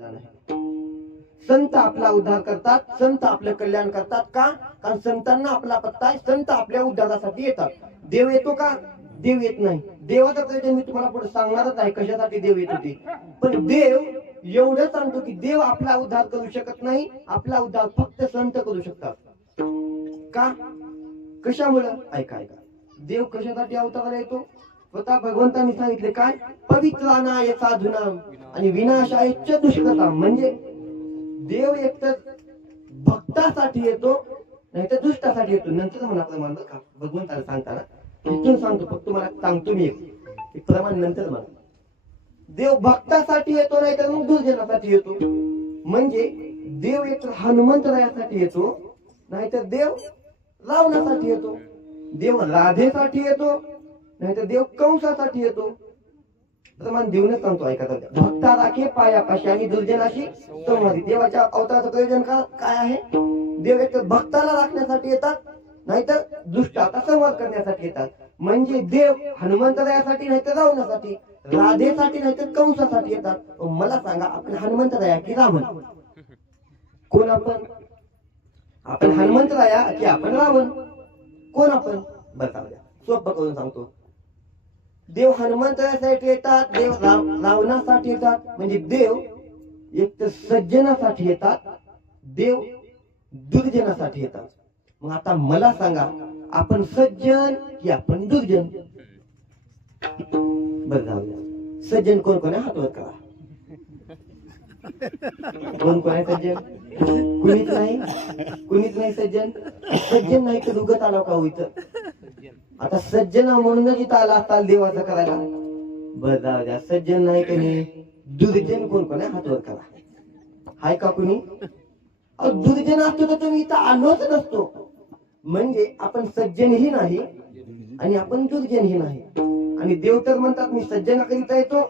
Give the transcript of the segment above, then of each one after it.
सांगितलेला नाही. संत आपला उद्धार करतात, संत आपलं कल्याण करतात. का? कारण संतांना आपला पत्ता आहे, संत आपल्या उद्धारासाठी येतात. देव येतो का? देव येत नाही. देवाचा प्रयोजन मी तुम्हाला पुढे सांगणारच आहे, कशासाठी देव येत होते. पण देव एवढं सांगतो की देव आपला उद्धार करू शकत नाही. आपला उद्धार फक्त संत करू शकतात. का? कशामुळं? ऐका ऐका, देव कशासाठी अवताराला येतो? स्वतः भगवंतांनी सांगितले काय? पवित्रानाय साधूनाम आणि विनाशाय च दुष्कृताम. म्हणजे देव एकतर भक्तासाठी येतो, नाही तर दुष्टासाठी येतो. नंतर म्हणा प्रमाण का भगवंताला सांगताना इथून सांगतो, फक्त मला सांगतो मी एक प्रमाण नंतर म्हणा. देव भक्तासाठी येतो, नाही तर मग दुर्जनासाठी येतो. म्हणजे देव एक हनुमंतरायासाठी येतो, नाहीतर देव रावणासाठी येतो. देव राधेसाठी येतो, नाहीतर देव कंसासाठी येतो. प्रमाण देऊनच सांगतो, ऐका. भक्ता राखे पायापाशी आणि दुर्जनाशी संवादी. देवाच्या अवताराचं प्रयोजन काय आहे? देव एक भक्ताला राखण्यासाठी येतात, नाहीतर दुष्टाचा संवाद करण्यासाठी येतात. म्हणजे देव हनुमंतरायासाठी नाहीतर रावणासाठी, राधेसाठी नाहीतर कंसासाठी येतात. मला सांगा, आपण हनुमंतराया की रावण? कोण आपण? आपण हनुमंतराया की आपण रावण? कोण आपण? बघा, सोपं करून सांगतो. देव हनुमंतरायासाठी येतात, देव रावणासाठी येतात. म्हणजे देव एक तर सज्जनासाठी येतात, देव दुर्जनासाठी येतात. मग आता मला सांगा, आपण सज्जन की आपण दुर्जन? बरं जाऊया. सज्जन कोण कोण आहे? हात वर करा. कोण कोण आहे सज्जन? कुणीच नाही, कुणीच नाही सज्जन. सज्जन नाही तर उगत आला का होईत? आता सज्जन म्हणूनच इथं आला असता देवाचं करायला. बरं जाऊ द्या. सज्जन नाही कोणी, दुर्जन कोण कोण आहे? हात वर करा. हाय का कुणी? दुर्जन असतो तर तुम्ही इथं आलोच नसतो. म्हणजे आपण सज्जनही नाही आणि आपण दुर्जनही नाही. आणि देव तर म्हणतात मी सज्जनाकरिता येतो,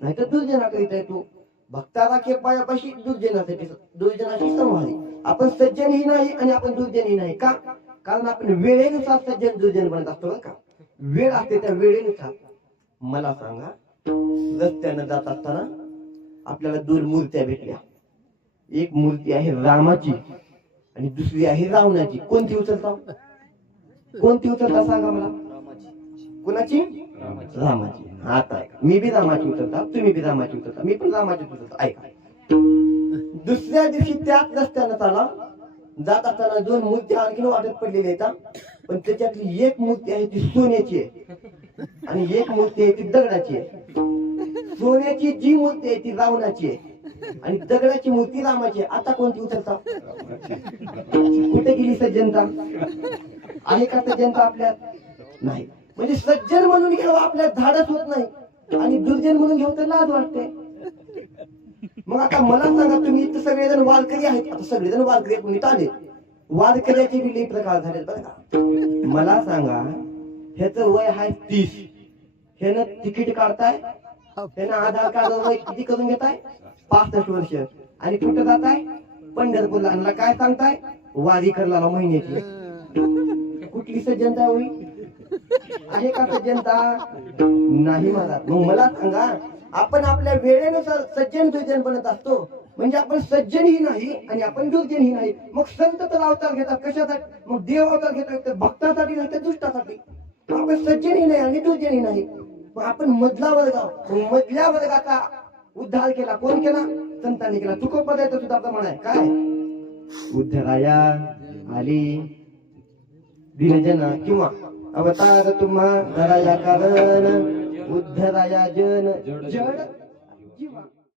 नाही तर दुर्जनाकरिता येतो. भक्ता राखे पायापाशी दुर्जनासाठी, दुर्जनाशी संवादी. आपण सज्जनही नाही आणि आपण दुर्जनही नाही. का? कारण आपण वेळेनुसार सज्जन दुर्जन बनत असतो. बरं का? वेळ असते त्या वेळेनुसार. मला सांगा, रस्त्यानं जात असताना आपल्याला दोन मूर्त्या भेटल्या. एक मूर्ती आहे रामाची आणि दुसरी आहे रावणाची. कोणती उचलता? कोणती उचलता सांगा मला? कोणाची? रामाची. आता ऐका, मी बी रामाची उचलता, तुम्ही बी रामाची उचलता, मी पण रामाची उचलता. ऐका, दुसऱ्या दिवशी त्याच रस्त्यानं चाला जात असताना दोन मूर्ती आणखीन वाटत पडलेल्या आहेत. पण त्याच्यातली एक मूर्ती आहे ती सोन्याची आहे आणि एक मूर्ती आहे ती दगडाची आहे. सोन्याची जी मूर्ती आहे ती रावणाची आहे आणि दगडाची मूर्ती रामाची आहे. आता कोणती उचलता? कुठे गेली सज्जनता? आहे का सज्जनता आपल्यात? नाही. म्हणजे सज्जन म्हणून घेऊ आपल्यात धाडस होत नाही आणि दुर्जन म्हणून घेऊ तर लाज वाटते. मग आता मला सांगा, तुम्ही इथं सगळेजण वारकरी आहेत. आता सगळेजण वारकरी कोणी आले, वारकऱ्याचे बी लई प्रकार झाले बरं का. मला सांगा, ह्याचं वय आहे 30, ह्यानं तिकीट काढताय, ह्यानं आधार कार्ड वय किती करून घेताय? 65 वर्ष. आणि कुठं जाताय? पंढरपूरला. आणि काय सांगताय? वारी करला महिन्याची. कुठली सज्जनता होई? आहे का सज्जनता? नाही मला. मग मला सांगा, आपण आपल्या वेळेनुसार सज्जन दुर्जन बनत असतो. म्हणजे आपण सज्जनही नाही आणि आपण दुर्जनही नाही. मग संत तर अवतार घेतात कशासाठी? मग देव अवतार घेतो तर भक्तासाठी नाही तर दुष्टासाठी. आपण सज्जनही नाही आणि दुर्जनही नाही. मग आपण मधला वर्ग, मधल्या वर्गाचा उद्धार केला. कोण केला? संतांनी केला. तुकोपदेत सुद्धा प्रमाण आहे काय? उद्धराया आली दिनजना किंवा अवतार तुम्हा धराया कारण उद्धराया जन जड जीवा.